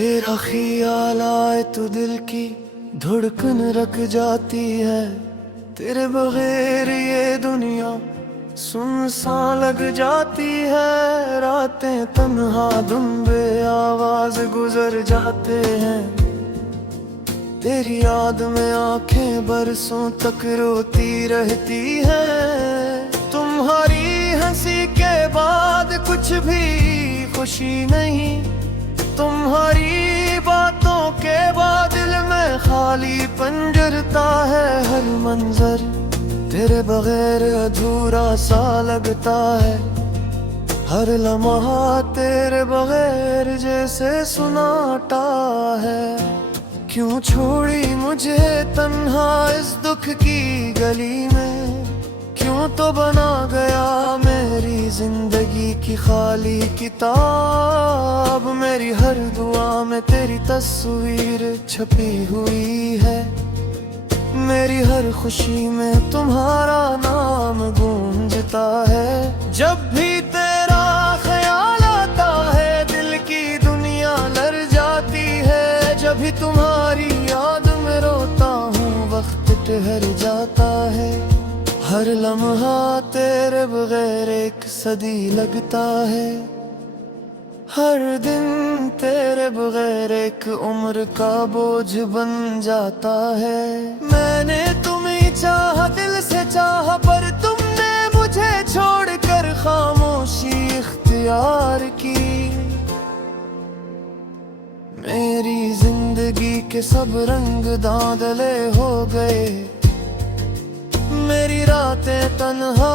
तेरा ख्याल आए तो दिल की धड़कन रख जाती है। तेरे बगैर ये दुनिया सुनसान लग जाती है। रातें तन्हा धुन बे आवाज गुजर जाते हैं। तेरी याद में आंखें बरसों तक रोती रहती है। तुम्हारी हंसी के बाद कुछ भी खुशी नहीं। तुम्हारी बातों के बाद दिल में खाली पंजरता है। हर मंजर तेरे बगैर अधूरा सा लगता है। हर लम्हा तेरे बगैर जैसे सुनाता है। क्यों छोड़ी मुझे तन्हा इस दुख की गली में। क्यों तो बना गया मेरी जिंदगी की खाली किताब। मेरी हर दुआ में तेरी तस्वीर छपी हुई है। मेरी हर खुशी में तुम्हारा नाम गूंजता है। जब भी तेरा ख्याल आता है दिल की दुनिया लड़ जाती है। जब भी तुम्हारी याद में रोता हूँ वक्त ठहर जाता है। हर लम्हा तेरे बगैर एक सदी लगता है। हर दिन तेरे बगैर एक उम्र का बोझ बन जाता है। मैंने तुम्हें चाहा दिल से चाहा पर तुमने मुझे छोड़कर खामोशी इख्तियार की। मेरी जिंदगी के सब रंग धांधले हो गए। मेरी रातें तन्हा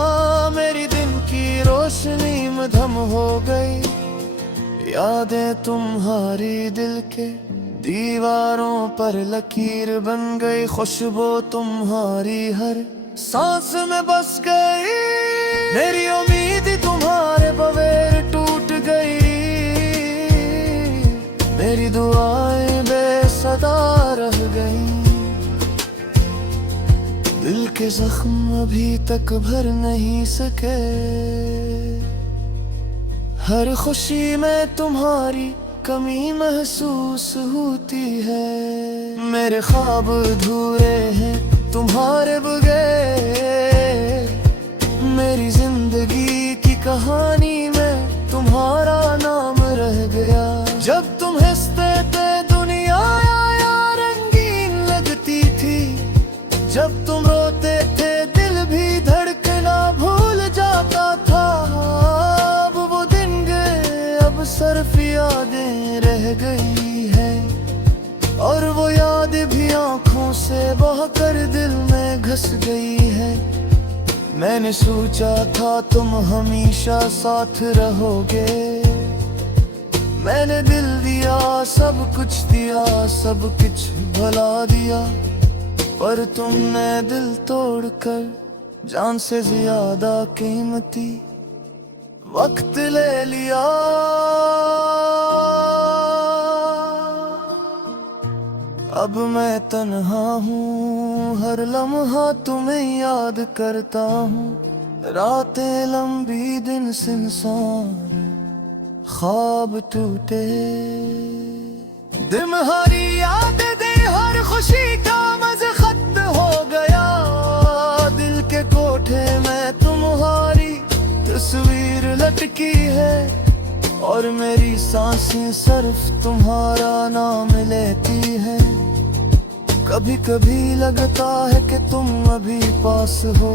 मेरी दिन की रोशनी मधम हो गई। यादें तुम्हारी दिल के दीवारों पर लकीर बन गई। खुशबू तुम्हारी हर सांस में बस गई। मेरी उम्मीद तुम्हारे बगैर टूट गई। मेरी दुआएं बेसदा रह गई। दिल के जख्म अभी तक भर नहीं सके। हर खुशी में तुम्हारी कमी महसूस होती है। मेरे ख्वाब अधूरे हैं तुम्हारे बगैर। मेरी जिंदगी की कहानी में तुम्हारा नाम रह गया। जब तुम हंसते थे दुनिया रंगीन लगती थी। जब तुम रोते थे दिल भी धड़कना भूल जाता था। अब वो दिन गए अब सिर्फ यादें रह गई है। और वो याद भी आंखों से बहकर दिल में घुस गई है। मैंने सोचा था तुम हमेशा साथ रहोगे। मैंने दिल दिया सब कुछ दिया सब कुछ भुला दिया। पर तुमने दिल तोड़कर जान से ज्यादा कीमती वक्त ले लिया। अब मैं तन्हा हूँ हर लम्हा तुम्हें याद करता हूँ। रातें लंबी दिन सुनसान ख्वाब टूटे। तुम्हारी याद दे हर खुशी का मज़ा खत्म हो गया। दिल के कोठे में तुम्हारी तस्वीर लटकी है। और मेरी सांसें सिर्फ तुम्हारा नाम लेती है। कभी कभी लगता है कि तुम अभी पास हो।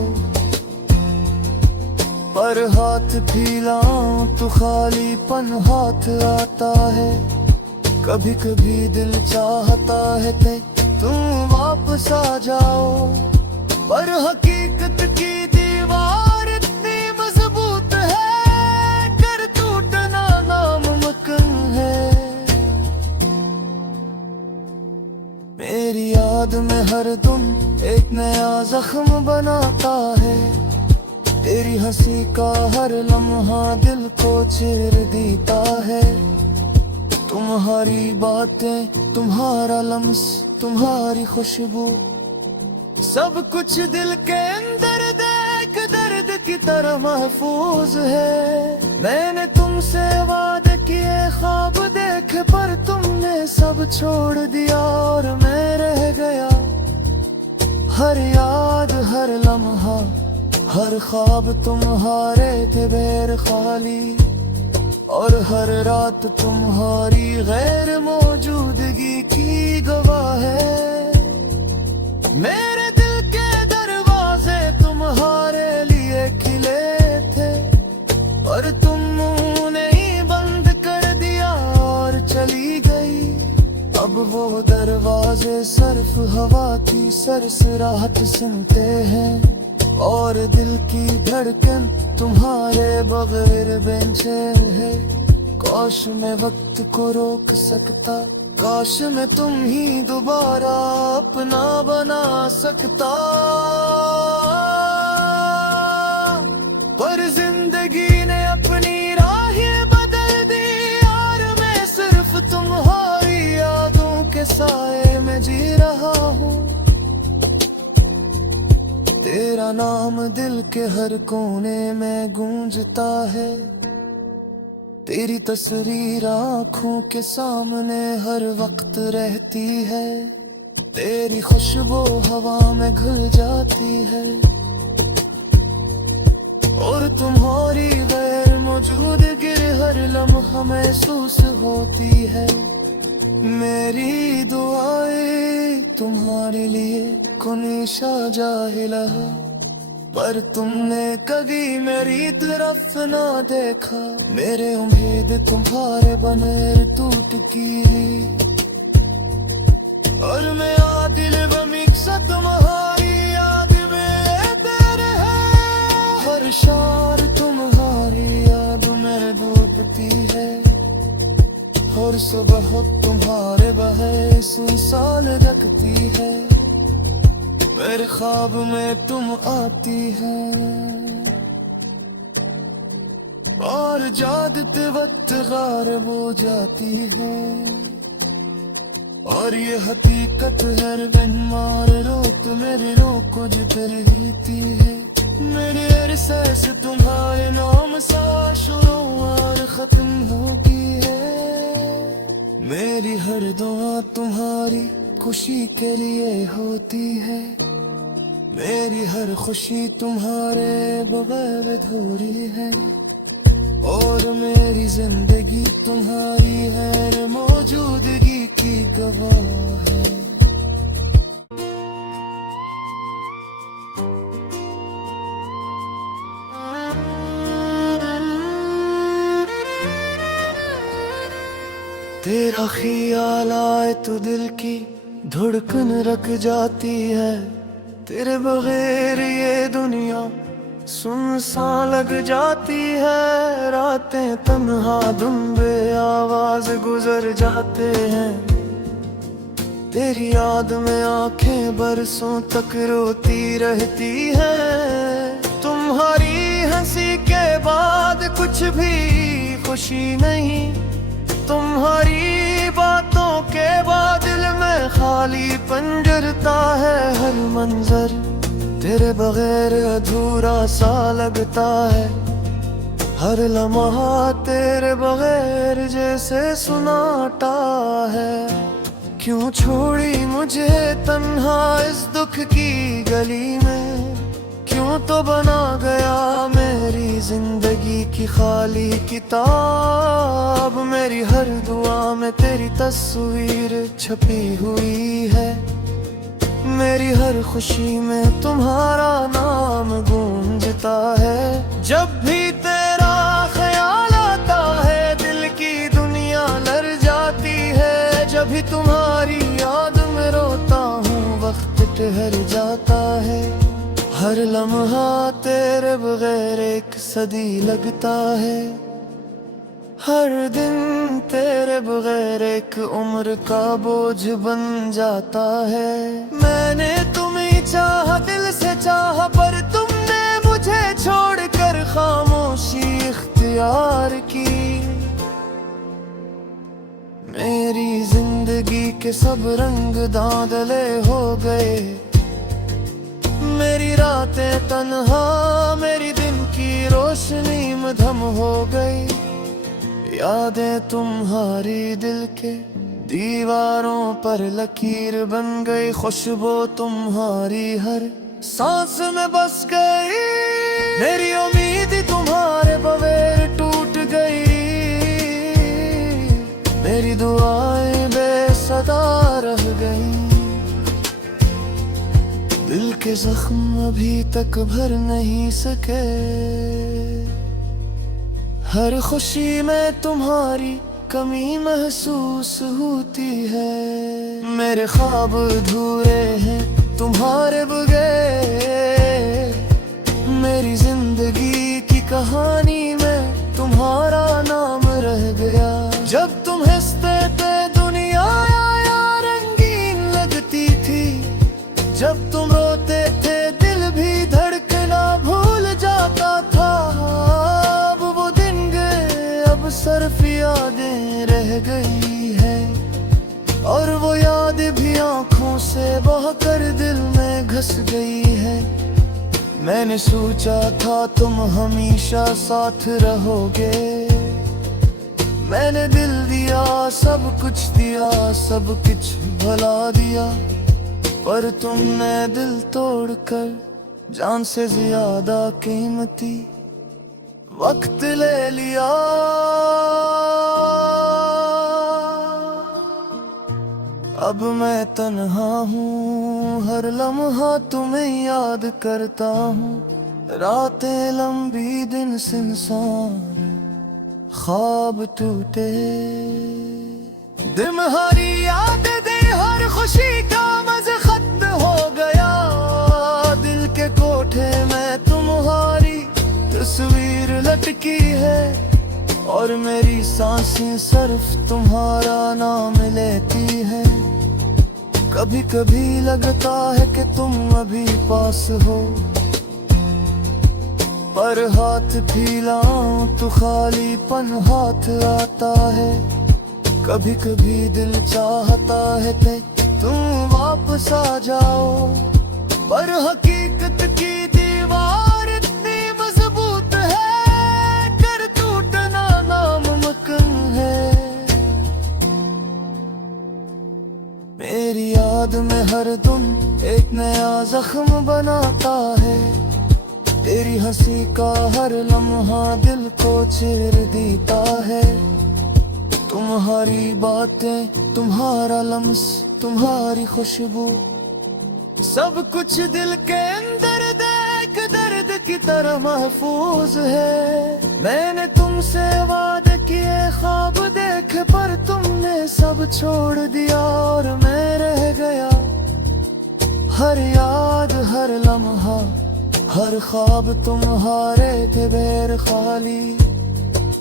पर हाथ फैलाऊं तो खालीपन हाथ आता है। कभी कभी दिल चाहता है कि तुम वापस आ जाओ। पर हकीकत की दीवार इतनी मजबूत है कर टूटना नामुमकिन है। मेरी याद में हर दिन एक नया जख्म बनाता है। तेरी हंसी का हर लम्हा दिल को चीर देता है। तुम्हारी बातें तुम्हारा लम्स तुम्हारी खुशबू सब कुछ दिल के अंदर देख दर्द की तरह महफूज है। मैंने तुमसे वादे किए ख्वाब देख देखे पर तुमने सब छोड़ दिया और मैं रह गया। हर याद हर लम्हा हर ख्वाब तुम्हारे थे बेर खाली, और हर रात तुम्हारी गैर मौजूदगी की गवाह है। मेरे दिल के दरवाजे तुम्हारे लिए खिले थे, पर तुम मुझे ही बंद कर दिया और चली गई। अब वो दरवाजे सिर्फ हवा की सरसराहट सुनते हैं, और दिल की धड़कन तुम्हारे बगैर बेचैन है। काश मैं वक्त को रोक सकता, काश मैं तुम ही दोबारा अपना बना सकता, पर जिंदगी ने अपनी राहें बदल दी और मैं सिर्फ तुम्हारी यादों के साए में जी रहा हूँ। तेरा नाम दिल के हर कोने में गूंजता है, तेरी तस्वीर आँखों के सामने हर वक्त रहती है, तेरी खुशबू हवा में घुल जाती है, और तुम्हारी गैर मौजूदगी हर लम्हा महसूस होती है। मेरी दुआएं तुम्हारे लिए कुनिशा जाहिला है, पर तुमने कभी मेरी तरफ ना देखा। मेरे उम्मीद तुम्हारे बने टूट की, और मैं आदिल बमिक्सा तुम्हारी याद में तेरे है। हर शार तुम्हारी याद मेरे डूबती है, और सुबह तुम्हारे बहे सुनसान रखती है। मेरे ख्वाब में तुम आती है, और जागते वक्त गायब हो जाती है, और ये हकीकत है बेमार रोत मेरे रोज फिर हीती है। मेरे अरसे से तुम्हारे नाम सा शुरू और खत्म होगी है। मेरी हर दुआ तुम्हारी खुशी के लिए होती है, मेरी हर खुशी तुम्हारे बगैर अधूरी है, और मेरी जिंदगी तुम्हारी है मौजूदगी की गवाह है। तेरा ख्याल आए तो दिल की धड़कन रख जाती है, तेरे बगैर ये दुनिया सुनसान लग जाती है। रातें तन्हा धुन बे आवाज गुजर जाते हैं, तेरी याद में आंखें बरसों तक रोती रहती है। तुम्हारी हंसी के बाद कुछ भी खुशी नहीं, तुम्हारी बातों के बाद दिल में खाली पंजरता है। हर मंजर तेरे बगैर अधूरा सा लगता है, हर लम्हा तेरे बगैर जैसे सुनाता है। क्यों छोड़ी मुझे तन्हा इस दुख की गली में, क्यों तो बना गया मेरी जिंदगी की खाली किताब। मेरी हर दुआ में तेरी तस्वीर छपी हुई है, मेरी हर खुशी में तुम्हारा नाम गूंजता है। जब भी तेरा ख्याल आता है दिल की दुनिया लड़ जाती है, जब भी तुम्हारी याद में रोता हूँ वक्त ठहर जाता है। हर लम्हा तेरे बगैर एक सदी लगता है, हर दिन तेरे बगैर एक उम्र का बोझ बन जाता है। मैंने तुम्हें चाहा दिल से चाहा, पर तुमने मुझे छोड़कर खामोशी इख्तियार की। मेरी जिंदगी के सब रंग धांधले हो गए, मेरी रातें तन्हा मेरी दिन की रोशनी मधम हो गई। यादें तुम्हारी दिल के दीवारों पर लकीर बन गई, खुशबू तुम्हारी हर सांस में बस गई। मेरी उम्मीद तुम्हारे बगैर टूट गई, मेरी दुआएं बेसदा रह गई। दिल के जख्म अभी तक भर नहीं सके, हर खुशी में तुम्हारी कमी महसूस होती है। मेरे ख्वाब अधूरे हैं तुम्हारे बगैर, मेरी जिंदगी की कहानी में तुम्हारा नाम रह गया। जब तुम हंसते थे दुनिया रंगीन लगती थी, जब तुम रोते थे दिल भी धड़कना भूल जाता था। अब वो दिन गए, अब सिर्फ यादें रह गई है, और वो याद भी आंखों से बहकर दिल में घस गई है। मैंने सोचा था तुम हमेशा साथ रहोगे, मैंने दिल दिया, सब कुछ दिया, सब कुछ भुला दिया, पर तुमने दिल तोड़कर जान से ज्यादा कीमती वक्त ले लिया। अब मैं तन्हा हूँ, हर लम्हा तुम्हें याद करता हूँ। रातें लंबी दिन सुनसान, ख्वाब टूटे, तुम्हारी याद दे हर खुशी का मज़ा खत्म हो गया। दिल के कोठे में तुम्हारी तस्वीर लटकी है, और मेरी सांसें सिर्फ तुम्हारा नाम लेती है। कभी कभी लगता है कि तुम अभी पास हो, पर हाथ फैलाऊं तो खालीपन हाथ आता है। कभी कभी दिल चाहता है कि तुम वापस आ जाओ, पर हकीकत की दीवार इतनी मजबूत है, कर टूटना नामुमकिन है। मेरी याद में हर दिन एक नया जख्म बनाता है, तेरी हंसी का हर लम्हा दिल को चीर देता है। तुम्हारी बातें, तुम्हारा लम्स, तुम्हारी खुशबू, सब कुछ दिल के अंदर देख दर्द की तरह महफूज है। मैंने तुमसे वादे किए, ख्वाब देखे, पर तुमने सब छोड़ दिया, और मैं रह गया। हर याद, हर लम्हा, हर ख्वाब तुम्हारे थे बेर खाली,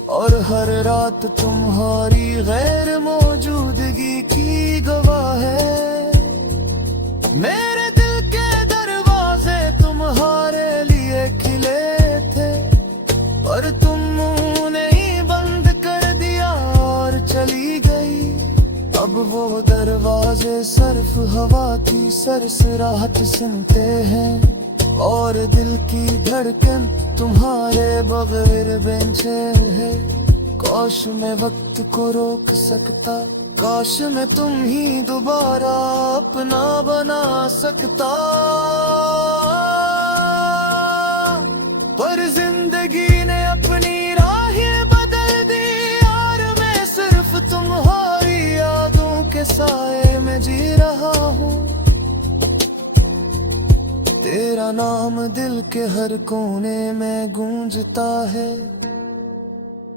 और हर रात तुम्हारी गैर मौजूदगी की गवाह है। मेरे दिल के दरवाजे तुम्हारे लिए खिले थे, पर तुम उन्हें बंद कर दिया और चली गई। अब वो दरवाजे सिर्फ हवा की सरसराहट सुनते हैं, और दिल की धड़कन तुम्हारे बगैर बेंचे है। काश मैं वक्त को रोक सकता, काश मैं तुम ही दोबारा अपना बना सकता, पर जिंदगी ने अपनी राहें बदल दी, और मैं सिर्फ तुम्हारी यादों के साए में जी रहा हूँ। तेरा नाम दिल के हर कोने में गूंजता है,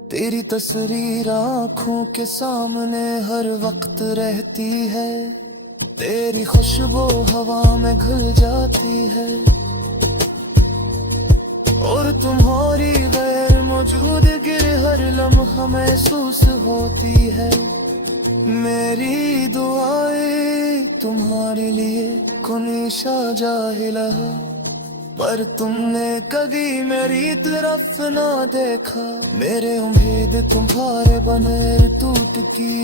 तेरी तस्वीर आँखों के सामने हर वक्त रहती है। तेरी खुशबू हवा में घुल जाती है, और तुम्हारी गैर मौजूदगी हर लम्हा महसूस होती है। मेरी दुआएं तुम्हारे लिए कुनिशा जाहिला है, पर तुमने कभी मेरी तरफ ना देखा। मेरे उम्मीद तुम्हारे बने टूट की,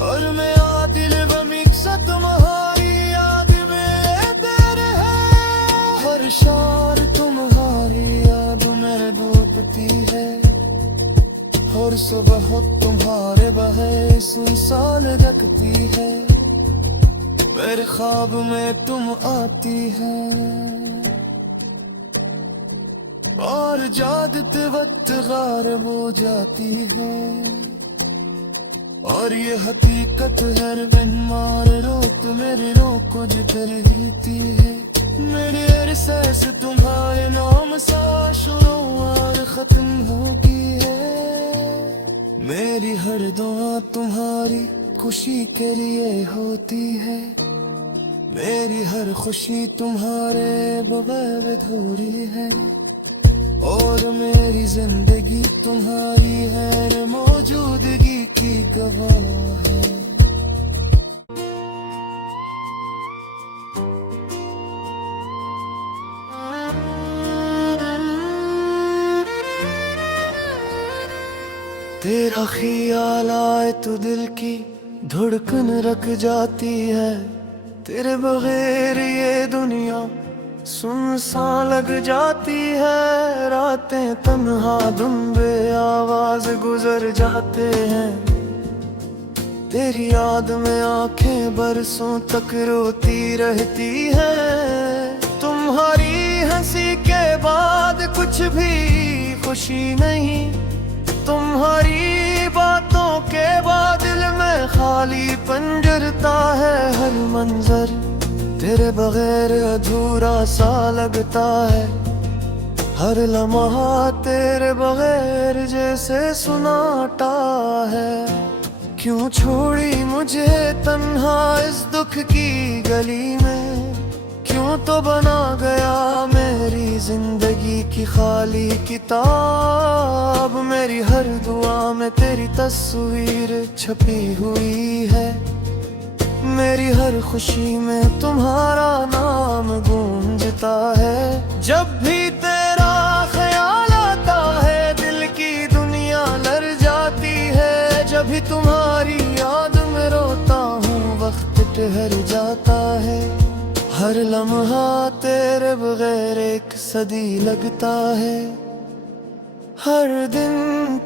और मैं आदिल बमिक्सा तुम्हारी याद में तेरे है। हर शार तुम्हारी याद में डूबती है, ख्वाब में तुम आती है और जागते वक्त गायब हो जाती है। और ये हकीकत हर बिन मार रोत मेरे रोको जिधर हिलती है। मेरे अरसे से तुम्हारे नाम सा शुरू और खत्म होगी है। मेरी हर दुआ तुम्हारी खुशी के लिए होती है। मेरी हर खुशी तुम्हारे बगैर अधूरी है। और मेरी जिंदगी तुम्हारी है मौजूदगी की गवाह है। तेरा ख्याल आए तो दिल की धड़कन रख जाती है। तेरे बगैर ये दुनिया सुनसान लग जाती है। रातें तन्हा धुन बे आवाज गुजर जाते हैं। तेरी याद में आंखें बरसों तक रोती रहती है। तुम्हारी हंसी के बाद कुछ भी खुशी नहीं। तुम्हारी बातों के बाद दिल में खाली पंजरता है। हर मंजर तेरे बगैर अधूरा सा लगता है। हर लम्हा तेरे बगैर जैसे सुनाता है। क्यों छोड़ी मुझे तन्हा इस दुख की गली में। क्यों तो बना गया मेरी जिंदगी की खाली किताब। मेरी हर दुआ में तेरी तस्वीर छपी हुई है। मेरी हर खुशी में तुम्हारा नाम गूंजता है। जब भी तेरा ख्याल आता है दिल की दुनिया लड़ जाती है। जब भी तुम्हारी याद में रोता हूँ वक्त ठहर जाता है। हर लम्हा तेरे बगैर एक सदी लगता है। हर दिन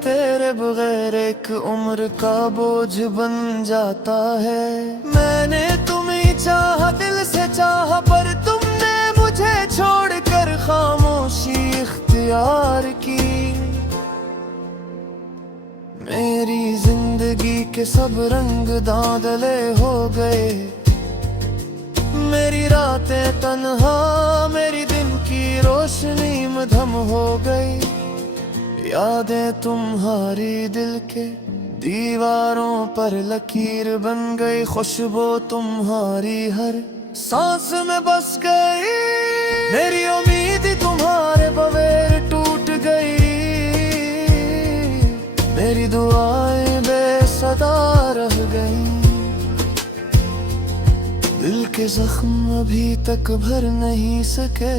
तेरे बगैर एक उम्र का बोझ बन जाता है। मैंने तुम्हें चाहा दिल से चाहा पर तुमने मुझे छोड़कर खामोशी इख्तियार की। मेरी जिंदगी के सब रंग धांधले हो गए। मेरी रातें तन्हा मेरी दिन की रोशनी मधम हो गई। यादें तुम्हारी दिल के दीवारों पर लकीर बन गई। खुशबू तुम्हारी हर सांस में बस गई। मेरी उम्मीद तुम्हारे बगैर टूट गई। मेरी दुआएं बेसदा रह गई। दिल के जख्म अभी तक भर नहीं सके।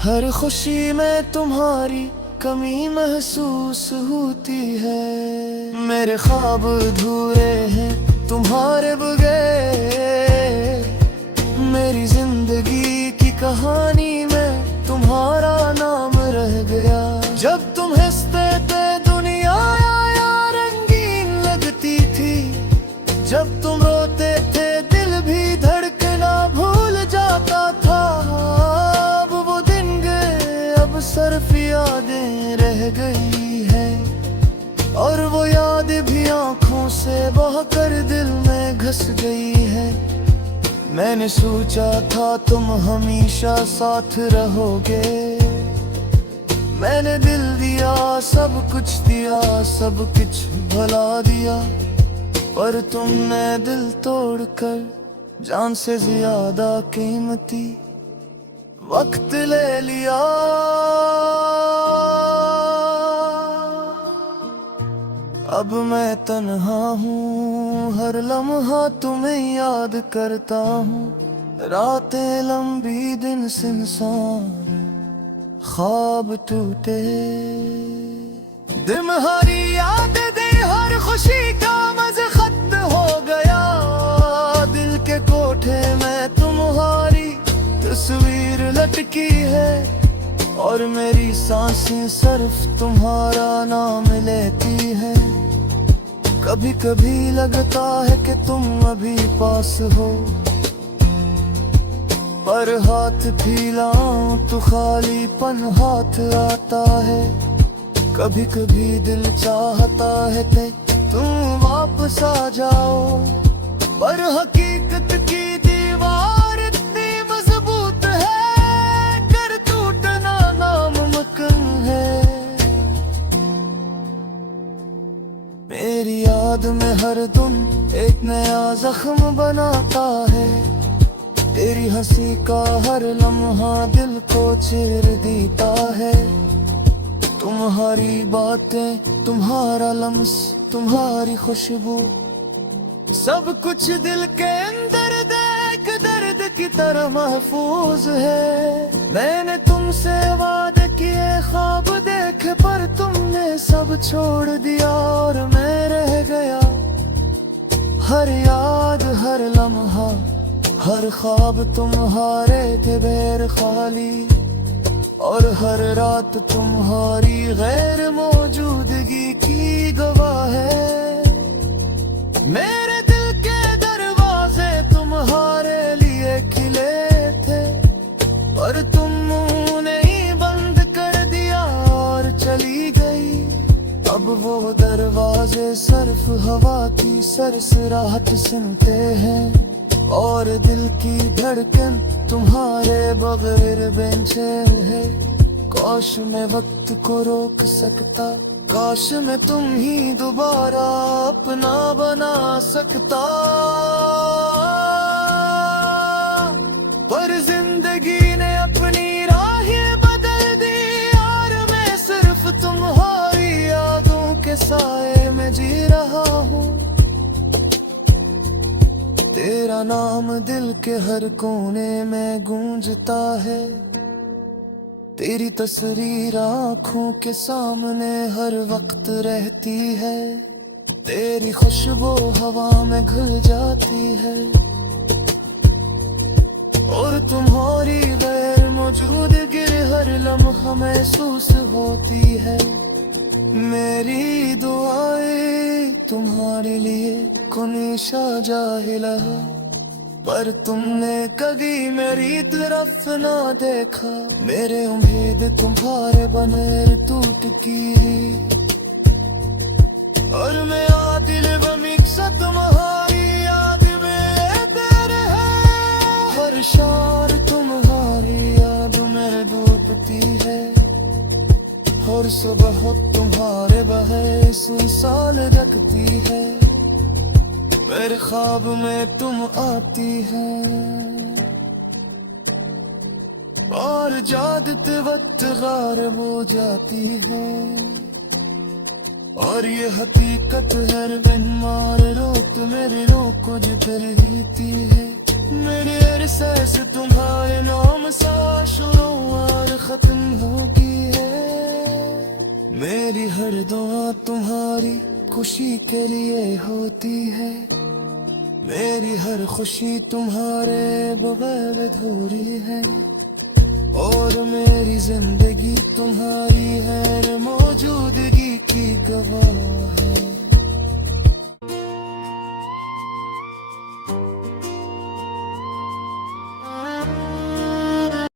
हर खुशी में तुम्हारी कमी महसूस होती है। मेरे ख्वाब अधूरे हैं तुम्हारे बगैर। मेरी जिंदगी की कहानी में तुम्हारा नाम रह गया। जब तुम हंसते थे दुनिया रंगीन लगती थी। जब तुम रोते थे दिल भी धड़कना भूल जाता था। सिर्फ यादें रह गई है। और वो याद भी आंखों से बहकर दिल में घस गई है। मैंने सोचा था तुम हमेशा साथ रहोगे। मैंने दिल दिया सब कुछ दिया सब कुछ भुला दिया। पर तुमने दिल तोड़कर जान से ज्यादा कीमती वक्त ले लिया। अब मैं तन्हा हूँ हर लम्हा तुम्हें याद करता हूँ। रातें लंबी दिन सुनसान ख्वाब टूटे। तुम्हारी याद दे हर खुशी का मज़ा खत्म हो गया। दिल के कोठे में तुम्हारी तस्वीर लटकी है। और मेरी सांसें सिर्फ तुम्हारा नाम लेती है। कभी कभी लगता है कि तुम अभी पास हो, पर हाथ फैलाऊं तो खालीपन हाथ आता है। कभी कभी दिल चाहता है कि तुम वापस आ जाओ, पर हकीकत की दीवार इतनी मजबूत है, कर टूटना नामुमकिन है। मेरी याद में हर दिन एक नया जख्म बनाता है, तेरी हंसी का हर लम्हा दिल को चीर देता है। तुम्हारी बातें, तुम्हारा लम्स, तुम्हारी खुशबू, सब कुछ दिल के अंदर देख दर्द की तरह महफूज है। मैंने तुमसे वादे किए, ख्वाब देखे, पर तुमने सब छोड़ दिया और मैं रह गया। हर याद, हर लम्हा, हर ख्वाब तुम्हारे थे बेर खाली, और हर रात तुम्हारी गैर मौजूदगी की गवाह है। मेरे दिल के दरवाजे तुम्हारे लिए खिले थे, पर तुम उन्हें बंद कर दिया और चली गई। अब वो दरवाजे सिर्फ हवा की सरसराहट सुनते हैं, और दिल की धड़कन तुम्हारे बगैर बेंचे है। काश मैं वक्त को रोक सकता, काश मैं तुम ही दोबारा अपना बना सकता, पर जिंदगी ने अपनी राहें बदल दी, और मैं सिर्फ तुम्हारी यादों के साए में जी रहा हूँ। तेरा नाम दिल के हर कोने में गूंजता है, तेरी तस्वीर आँखों के सामने हर वक्त रहती है। तेरी खुशबू हवा में घुल जाती है, और तुम्हारी गैर मौजूदगी हर लम्हा महसूस होती है। मेरी दुआएं तुम्हारे लिए कुनिशा जाहिला, पर तुमने कभी मेरी तरफ ना देखा। मेरे उम्मीद तुम्हारे बने टूट की, और मैं आदिल बमिक्सा तुम्हारी याद में तेरे है। हर शार तुम्हारी याद में डूबती है, और सुबह तुम्हारे बहे सुनसान रखती है। मेरे ख्वाब में तुम आती है, और जागते वक्त गायब हो जाती है। और ये हकीकत हर बिन मार रोत मेरे रोक कुछ फिर हीती है। मेरे अरसे से तुम्हारे नाम सा शुरू और खत्म होगी है। मेरी हर दुआ तुम्हारी खुशी के लिए होती है, मेरी हर खुशी तुम्हारे बगैर अधूरी है। और मेरी जिंदगी तुम्हारी है मौजूदगी की गवाह है।